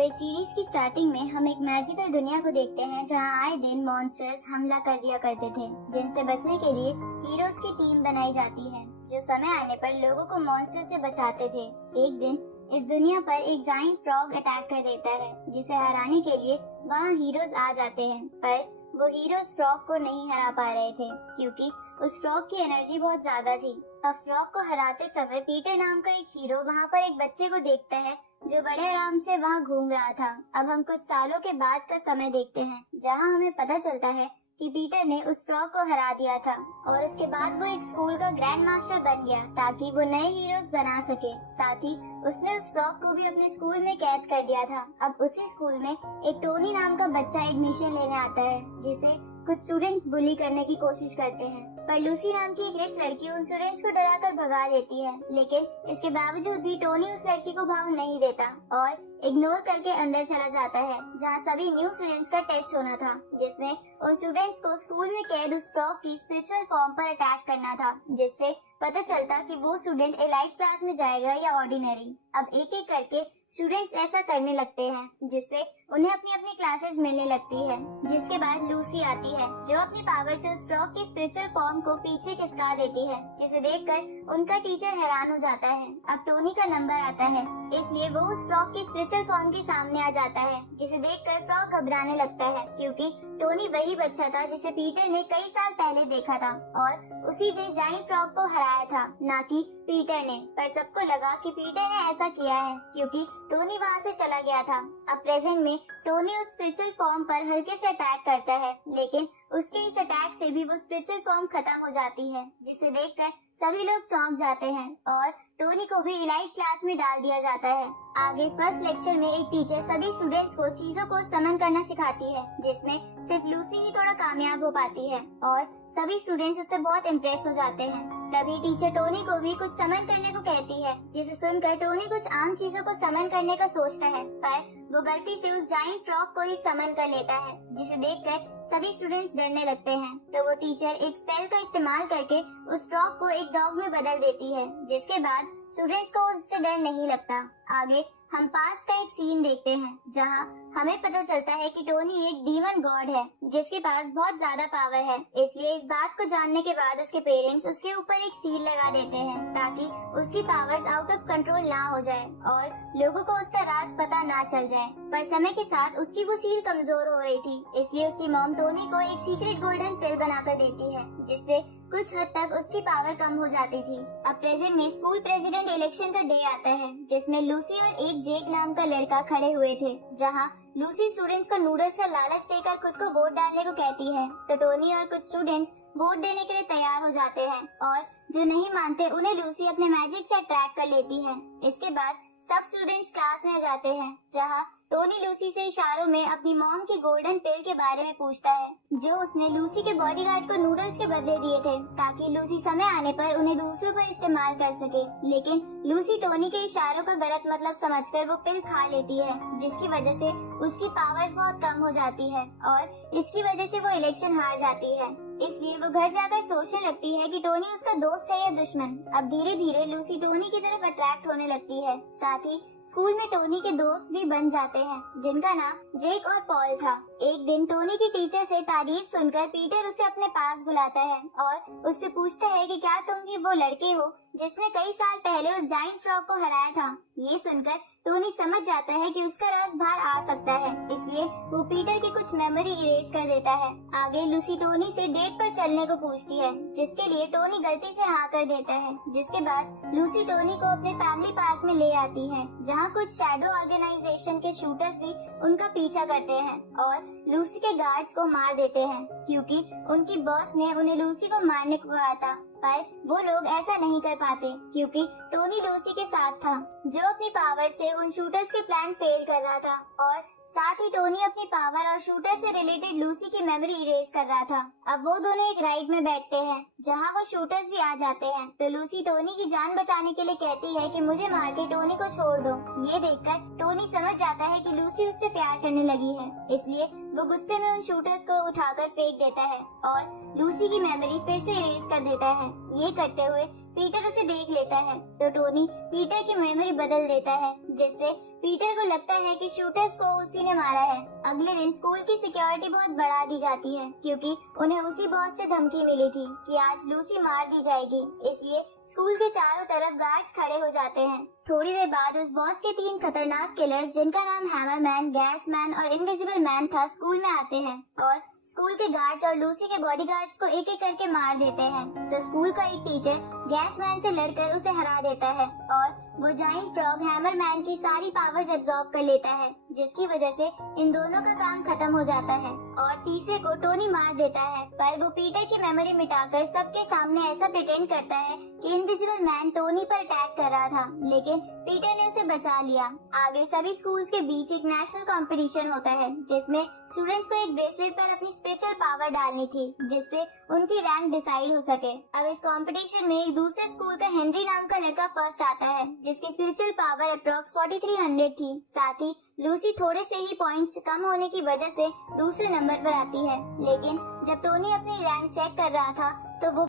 तो इस सीरीज की स्टार्टिंग में हम एक मैजिकल दुनिया को देखते हैं जहां आए दिन मॉन्स्टर्स हमला कर दिया करते थे, जिनसे बचने के लिए हीरोज की टीम बनाई जाती है जो समय आने पर लोगों को मॉन्स्टर से बचाते थे। एक दिन इस दुनिया पर एक जाइंट फ्रॉग अटैक कर देता है, जिसे हराने के लिए वहाँ हीरोज आ जाते हैं, पर वो हीरोज फ्रॉग को नहीं हरा पा रहे थे क्योंकि उस फ्रॉग की एनर्जी बहुत ज्यादा थी। अब फ्रॉग को हराते समय पीटर नाम का एक हीरो वहाँ पर एक बच्चे को देखता है जो बड़े आराम से वहाँ घूम रहा था। अब हम कुछ सालों के बाद का समय देखते हैं जहाँ हमें पता चलता है कि पीटर ने उस फ्रॉग को हरा दिया था और उसके बाद वो एक स्कूल का ग्रैंड मास्टर बन गया ताकि वो नए हीरोज बना सके। साथ ही उसने उस फ्रॉग को भी अपने स्कूल में कैद कर दिया था। अब उसी स्कूल में एक टोनी नाम का बच्चा एडमिशन लेने आता है जिसे कुछ स्टूडेंट्स बुली करने की कोशिश करते हैं, पर लूसी नाम की एक रिच लड़की उन स्टूडेंट्स को डराकर भगा देती है। लेकिन इसके बावजूद भी टोनी उस लड़की को भाग नहीं देता और इग्नोर करके अंदर चला जाता है जहां सभी न्यू स्टूडेंट्स का टेस्ट होना था, जिसमें उन स्टूडेंट्स को स्कूल में कैद उस फ्रॉग की स्पिरिचुअल फॉर्म पर अटैक करना था, जिससे पता चलता कि वो स्टूडेंट एलाइट क्लास में जाएगा या ऑर्डिनरी। अब एक एक करके स्टूडेंट्स ऐसा करने लगते हैं जिससे उन्हें अपनी अपनी क्लासेस मिलने लगती है। जिसके बाद लूसी आती है जो अपनी पावर से उस फ्रॉग की स्पिरिचुअल फॉर्म को पीछे खिसका देती है, जिसे देखकर उनका टीचर हैरान हो जाता है। अब टोनी का नंबर आता है, इसलिए वो उस फ्रॉग की स्पिरिचुअल फॉर्म के सामने आ जाता है, जिसे देखकर फ्रॉग घबराने लगता है क्योंकि टोनी वही बच्चा था जिसे पीटर ने कई साल पहले देखा था और उसी दिन जाइंट फ्रॉग को हराया था, ना कि पीटर ने। पर सबको लगा कि पीटर ने ऐसा किया है क्योंकि टोनी वहाँ से चला गया था। अब प्रेजेंट में टोनी उस स्पिरिचुअल फॉर्म पर हल्के से अटैक करता है, लेकिन उसके इस अटैक से भी वो स्पिरिचुअल फॉर्म खत्म हो जाती है, जिसे देखकर सभी लोग चौंक जाते हैं और टोनी को भी इलाइट क्लास में डाल दिया जाता है। आगे फर्स्ट लेक्चर में एक टीचर सभी स्टूडेंट्स को चीजों को समन करना सिखाती है, जिसमें सिर्फ लूसी ही थोड़ा कामयाब हो पाती है और सभी स्टूडेंट्स उससे बहुत इम्प्रेस हो जाते हैं। तभी टीचर टोनी को भी कुछ समन करने को कहती है, जिसे सुनकर टोनी कुछ आम चीजों को समन करने का सोचता है, पर वो गलती से उस जाइंट फ्रॉग को ही समन कर लेता है, जिसे देखकर सभी स्टूडेंट्स डरने लगते हैं। तो वो टीचर एक स्पेल का इस्तेमाल करके उस फ्रॉग को एक डॉग में बदल देती है, जिसके बाद स्टूडेंट्स को उससे डर नहीं लगता। आगे हम पास्ट का एक सीन देखते हैं जहां हमें पता चलता है कि टोनी एक डीमन गॉड है जिसके पास बहुत ज्यादा पावर है। इसलिए इस बात को जानने के बाद उसके पेरेंट्स उसके ऊपर एक सील लगा देते हैं ताकि उसकी पावर्स आउट ऑफ कंट्रोल ना हो जाए और लोगों को उसका राज पता ना चल जाए। पर समय के साथ उसकी वो सील कमजोर हो रही थी, इसलिए उसकी मॉम टोनी को एक सीक्रेट गोल्डन पिल बनाकर देती है, जिससे कुछ हद तक उसकी पावर कम हो जाती थी। अब प्रेजेंट में स्कूल प्रेसिडेंट इलेक्शन का डे आता है, जिसमें लूसी और एक जेक नाम का लड़का खड़े हुए थे। जहां लूसी स्टूडेंट्स को नूडल्स का लालच देकर खुद को वोट डालने को कहती है, तो टोनी और कुछ स्टूडेंट्स वोट देने के लिए तैयार हो जाते हैं और जो नहीं मानते उन्हें लूसी अपने मैजिक से अट्रैक्ट कर लेती है। इसके बाद सब स्टूडेंट्स क्लास में आ जाते हैं जहां टोनी लूसी से इशारों में अपनी मॉम की गोल्डन पिल के बारे में पूछता है, जो उसने लूसी के बॉडीगार्ड को नूडल्स के बदले दिए थे ताकि लूसी समय आने पर उन्हें दूसरों पर इस्तेमाल कर सके। लेकिन लूसी टोनी के इशारों का गलत मतलब समझकर वो पिल खा लेती है, जिसकी वजह से उसकी पावर्स बहुत कम हो जाती है और इसकी वजह से वो इलेक्शन हार जाती है। इसलिए वो घर जाकर सोचने लगती है कि टोनी उसका दोस्त है या दुश्मन। अब धीरे धीरे लूसी टोनी की तरफ अट्रैक्ट होने लगती है। साथ ही स्कूल में टोनी के दोस्त भी बन जाते हैं, जिनका नाम जेक और पॉल था। एक दिन टोनी की टीचर से तारीफ सुनकर पीटर उसे अपने पास बुलाता है और उससे पूछता है कि क्या तुम भी वो लड़के हो जिसने कई साल पहले उस जाइंट फ्रॉग को हराया था। ये सुनकर टोनी समझ जाता है कि उसका राज बाहर आ सकता है, इसलिए वो पीटर की कुछ मेमोरी इरेज कर देता है। आगे लूसी टोनी से डेट पर चलने को पूछती है, जिसके लिए टोनी गलती से हाँ कर देता है। जिसके बाद लूसी टोनी को अपने फैमिली पार्क में ले आती है, जहाँ कुछ शैडो ऑर्गेनाइजेशन के शूटर्स भी उनका पीछा करते हैं और लूसी के गार्ड्स को मार देते हैं क्योंकि उनकी बॉस ने उन्हें लूसी को मारने को कहा था। पर वो लोग ऐसा नहीं कर पाते क्योंकि टोनी लूसी के साथ था, जो अपनी पावर से उन शूटर्स के प्लान फेल कर रहा था और साथ ही टोनी अपनी पावर और शूटर से रिलेटेड लूसी की मेमोरी इरेज कर रहा था। अब वो दोनों एक राइड में बैठते हैं जहां वो शूटर्स भी आ जाते हैं, तो लूसी टोनी की जान बचाने के लिए कहती है कि मुझे मार के टोनी को छोड़ दो। ये देखकर टोनी समझ जाता है कि लूसी उससे प्यार करने लगी है, इसलिए वो गुस्से में उन शूटर्स को उठाकर फेंक देता है और लूसी की मेमोरी फिर से इरेज कर देता है। ये करते हुए पीटर उसे देख लेता है तो टोनी पीटर की मेमोरी बदल देता है, जिससे पीटर को लगता है कि शूटर्स को उसी ने मारा है। अगले दिन स्कूल की सिक्योरिटी बहुत बढ़ा दी जाती है क्योंकि उन्हें उसी बॉस से धमकी मिली थी कि आज लूसी मार दी जाएगी, इसलिए स्कूल के चारों तरफ गार्ड्स खड़े हो जाते हैं। थोड़ी देर बाद उस बॉस के 3 खतरनाक किलर्स जिनका नाम हैमर मैन, गैस मैन और इनविजिबल मैन था स्कूल में आते हैं और स्कूल के गार्ड्स और लूसी के बॉडीगार्ड्स को एक एक करके मार देते हैं। तो स्कूल का एक टीचर गैस मैन से लड़कर उसे हरा देता है और वो जाइंट फ्रॉग हैमर मैन की सारी पावर्स एब्जॉर्ब कर लेता है, जिसकी वजह से इन दोनों का काम खत्म हो जाता है और तीसरे को टोनी मार देता है। पर वो पीटर की मेमोरी मिटाकर सबके सामने ऐसा प्रिटेंड करता है कि इनविजिबल मैन टोनी पर अटैक कर रहा था, लेकिन पीटर ने उसे बचा लिया। आगे सभी स्कूल्स के बीच एक नेशनल कंपटीशन होता है जिसमें स्टूडेंट्स को एक ब्रेसलेट पर अपनी स्पिरिचुअल पावर डालनी थी जिससे उनकी रैंक डिसाइड हो सके। अब इस कंपटीशन में एक दूसरे स्कूल का हेनरी नाम का लड़का फर्स्ट आता है जिसकी स्पिरिचुअल पावर अप्रॉक्स 4300 थी। साथ ही लूसी थोड़े से ही पॉइंट्स कम होने की वजह से दूसरे नंबर पर आती है, लेकिन जब टोनी अपनी रैंक चेक कर रहा था तो वो